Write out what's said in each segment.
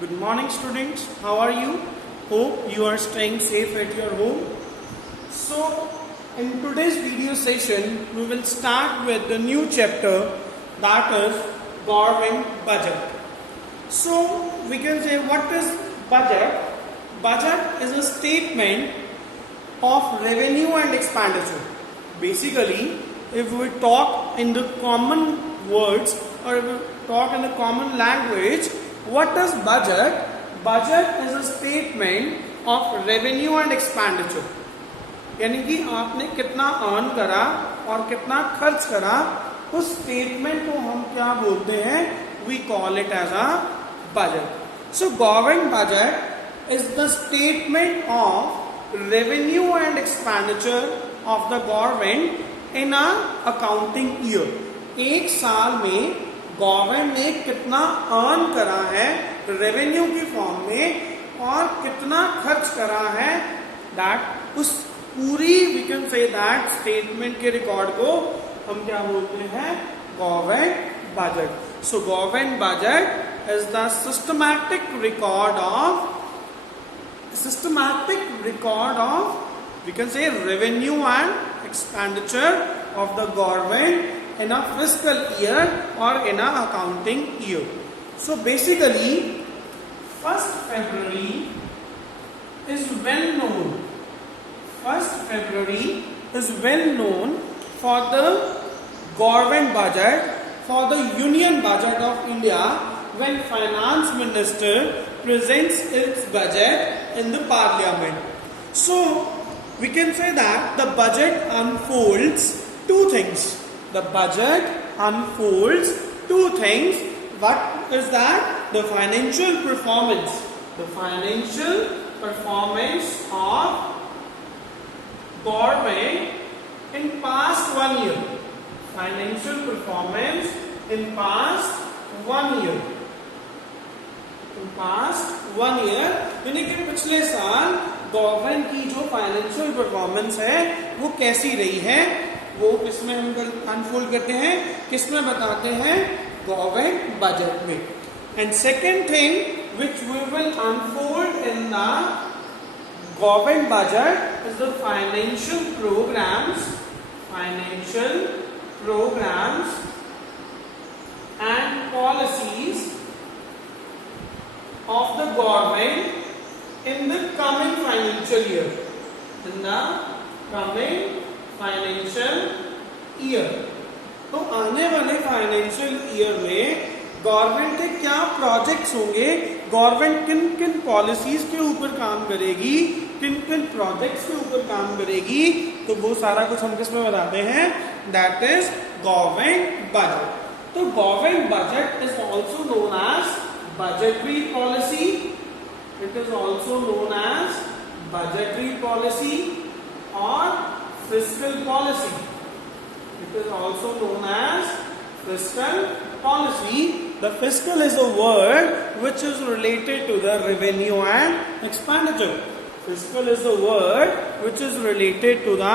Good morning, students. How are you? Hope you are staying safe at your home. So, in today's video session, we will start with the new chapter, that is government budget. So, we can say, what is budget? Budget is a statement of revenue and expenditure. Basically, if we talk in the common words or if we talk in a common language, what is budget? Budget is a statement of revenue and expenditure. यानी कि आपने कितना earn करा और कितना खर्च करा, उस स्टेटमेंट को हम क्या बोलते हैं? We call it as a budget. So government budget is the statement of revenue and expenditure of the government in a accounting year. एक साल में गवर्नमेंट ने कितना अर्न करा है रेवेन्यू की फॉर्म में और कितना खर्च करा है, दैट उस पूरी we can say that statement के रिकॉर्ड को हम क्या बोलते हैं? Government budget. So government budget is the systematic record of we can say revenue and expenditure of the government in a fiscal year or in a accounting year. So basically 1st February is well known. 1st February is well known for the government budget, for the union budget of India, when finance minister presents its budget in the parliament. So we can say that the budget unfolds two things. The budget unfolds two things. What is that? The financial performance. The financial performance of government in past 1 year. Financial performance in past 1 year. In past 1 year, यानी कि पिछले साल government की जो financial performance है वो कैसी रही है, वो किसमें हम अनफोल्ड करते हैं, किसमें बताते हैं? गवर्नमेंट बजट में. And second thing which we will unfold in the government budget is the financial programs and policies of the government in the coming financial year. In the coming financial year. तो आने वाले financial year में government के क्या projects होंगे, government किन किन policies के ऊपर काम करेगी, किन किन प्रोजेक्ट्स के ऊपर काम करेगी, तो वो सारा कुछ हम किसमें बताते हैं? That is government budget. तो government budget is also known as budgetary policy. It is also known as budgetary policy or fiscal policy. It is also known as fiscal policy. The fiscal is a word which is related to the revenue and expenditure. Fiscal is the word which is related to the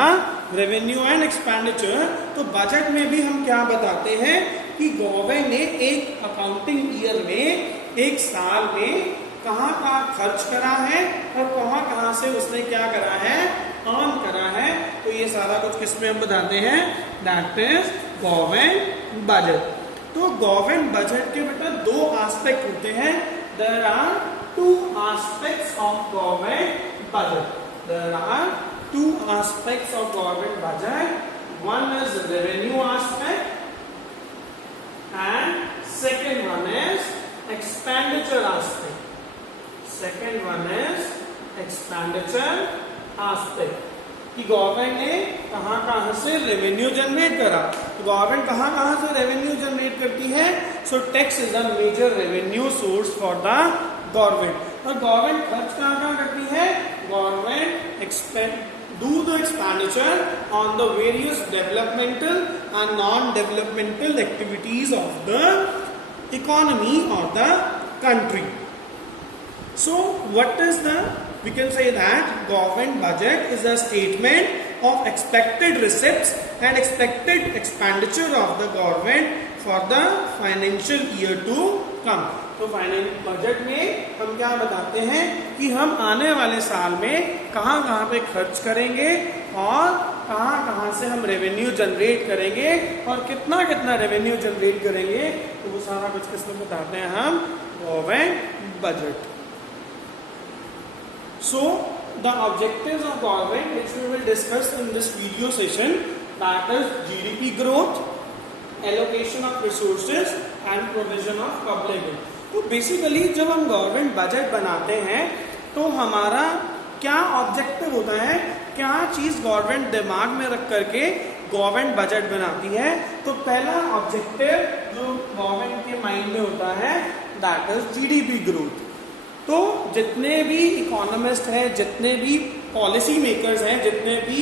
revenue and expenditure. तो budget में भी हम क्या बताते हैं कि government ने एक अकाउंटिंग ईयर में, एक साल में कहाँ खर्च करा है और कहाँ से उसने क्या करा है? अर्न करा है. तो ये सारा कुछ किसमें हम बताते हैं? That is government budget. तो गवर्नमेंट बजट के बेटा दो एस्पेक्ट होते हैं. There are two aspects of government budget. There are two aspects of government budget. One is revenue aspect and second one is expenditure aspect. Second one is expenditure aspect. कि government ने कहाँ से revenue generate करा. तो government कहाँ से revenue generate करती है? So tax is a major revenue source for the government. और गवर्नमेंट खर्च कहाँ करती है? Government do the expenditure on the various developmental and non-developmental activities of the economy or the country. So what is we can say that government budget is a statement of expected receipts and expected expenditure of the government for the financial year to come. तो budget में हम क्या बताते हैं कि हम आने वाले साल में कहाँ कहाँ पे खर्च करेंगे और कहाँ कहाँ से हम रेवेन्यू जनरेट करेंगे और कितना कितना रेवेन्यू जनरेट करेंगे, तो वो सारा कुछ किसमें बताते हैं हम, government budget. So the objectives of government which we will discuss in this video session, that is GDP growth, allocation of resources and provision of public good। तो बेसिकली जब हम गवर्नमेंट बजट बनाते हैं तो हमारा क्या ऑब्जेक्टिव होता है, क्या चीज गवर्नमेंट दिमाग में रख करके गवर्नमेंट बजट बनाती है। तो पहला ऑब्जेक्टिव जो गवर्नमेंट के माइंड में होता है दैट इज जीडीपी ग्रोथ। तो जितने भी इकोनॉमिस्ट हैं, जितने भी पॉलिसी मेकर्स हैं, जितने भी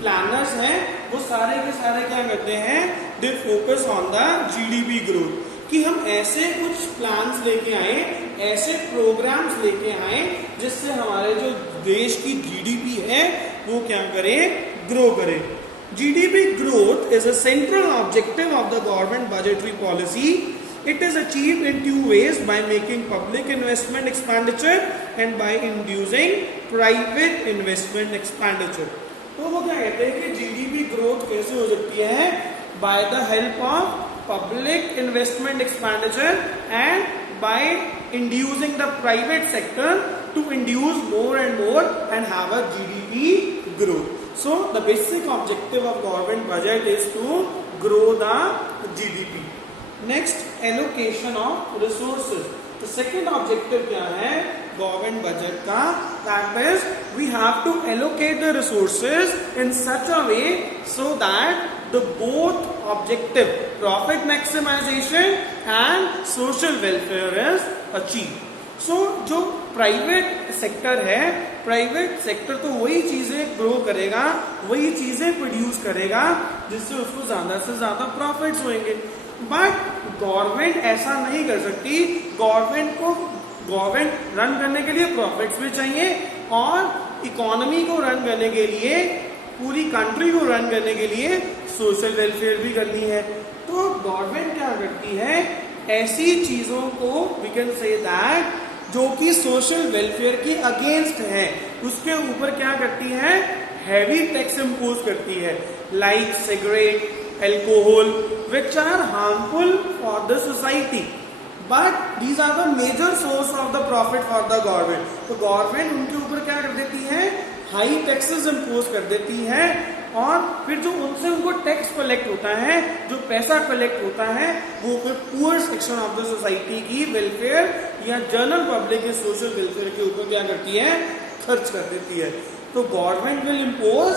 प्लानर्स हैं, वो सारे के सारे क्या करते हैं, they focus on the GDP growth, कि हम ऐसे कुछ प्लान्स लेके आए, ऐसे प्रोग्राम्स लेके आए जिससे हमारे जो देश की जीडीपी है वो क्या करे, ग्रो करे। GDP growth is a central objective of the government budgetary policy. It is achieved in two ways, by making public investment expenditure and by inducing private investment expenditure। तो वो क्या कहते हैं कि जीडीपी ग्रोथ कैसे हो सकती है, by the help of public investment expenditure and by inducing the private sector to induce more and more and have a GDP growth. So the basic objective of government budget is to grow the GDP. Next, allocation of resources. The second objective क्या है government budget का, that is we have to allocate the resources in such a way so that the both objective, profit maximization and social welfare is achieved. So जो private sector है, private sector तो वही चीजें grow करेगा, वही चीजें produce करेगा जिससे उसको ज्यादा से ज्यादा प्रॉफिट्स होंगे। बट गवर्नमेंट ऐसा नहीं कर सकती। गवर्नमेंट रन करने के लिए प्रॉफिट्स भी चाहिए और इकोनॉमी को रन करने के लिए, पूरी कंट्री को रन करने के लिए सोशल वेलफेयर भी करनी है। तो गवर्नमेंट क्या करती है, ऐसी चीजों को वी कैन से दैट जो कि सोशल वेलफेयर के अगेंस्ट है, उसके ऊपर क्या करती है, हैवी टैक्स इंपोज करती है, like cigarette, alcohol, which are harmful for the society, but these are the major source of the profit for the government। तो गवर्नमेंट उनके ऊपर क्या कर देती है, हाई टैक्सेस इंपोज कर देती है और फिर जो उनसे उनको टैक्स कलेक्ट होता है, जो पैसा कलेक्ट होता है, वो फिर poor section of the society की वेलफेयर या जनरल पब्लिक के सोशल वेलफेयर के ऊपर क्या करती है, खर्च कर देती है। तो government will impose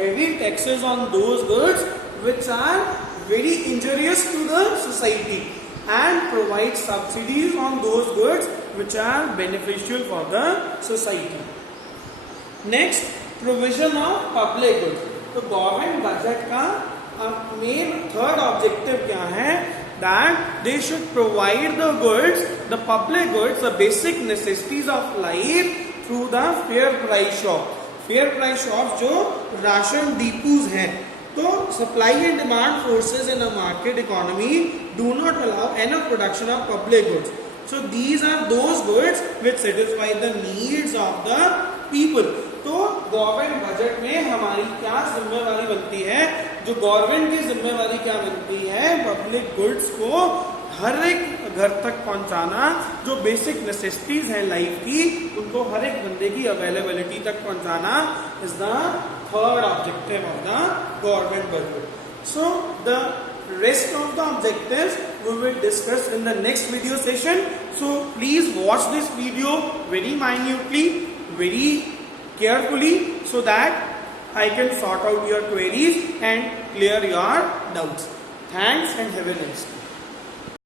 heavy taxes on those goods which are very injurious to the society and provide subsidies on those goods which are beneficial for the society. Next, provision of public goods। तो government budget का main third objective क्या है, that they should provide the goods, the public goods, the basic necessities of life through the fair price shop। Fair price shop जो राशन depots हैं। तो supply and demand forces in a market economy do not allow enough production of public goods. So these are those goods which satisfy the needs of the people. तो government budget में हमारी क्या जिम्मेवारी बनती है, जो गवर्नमेंट की जिम्मेवारी क्या बनती है, पब्लिक गुड्स को हर एक घर तक पहुंचाना, जो बेसिक नेसेसिटीज हैं लाइफ की, उनको हर एक बंदे की अवेलेबिलिटी तक पहुंचाना is the third objective of the government budget. So the rest of the objectives we will discuss in the next video session. So please watch this video very minutely, very carefully, so that I can sort out your queries and clear your doubts. Thanks and have a nice day.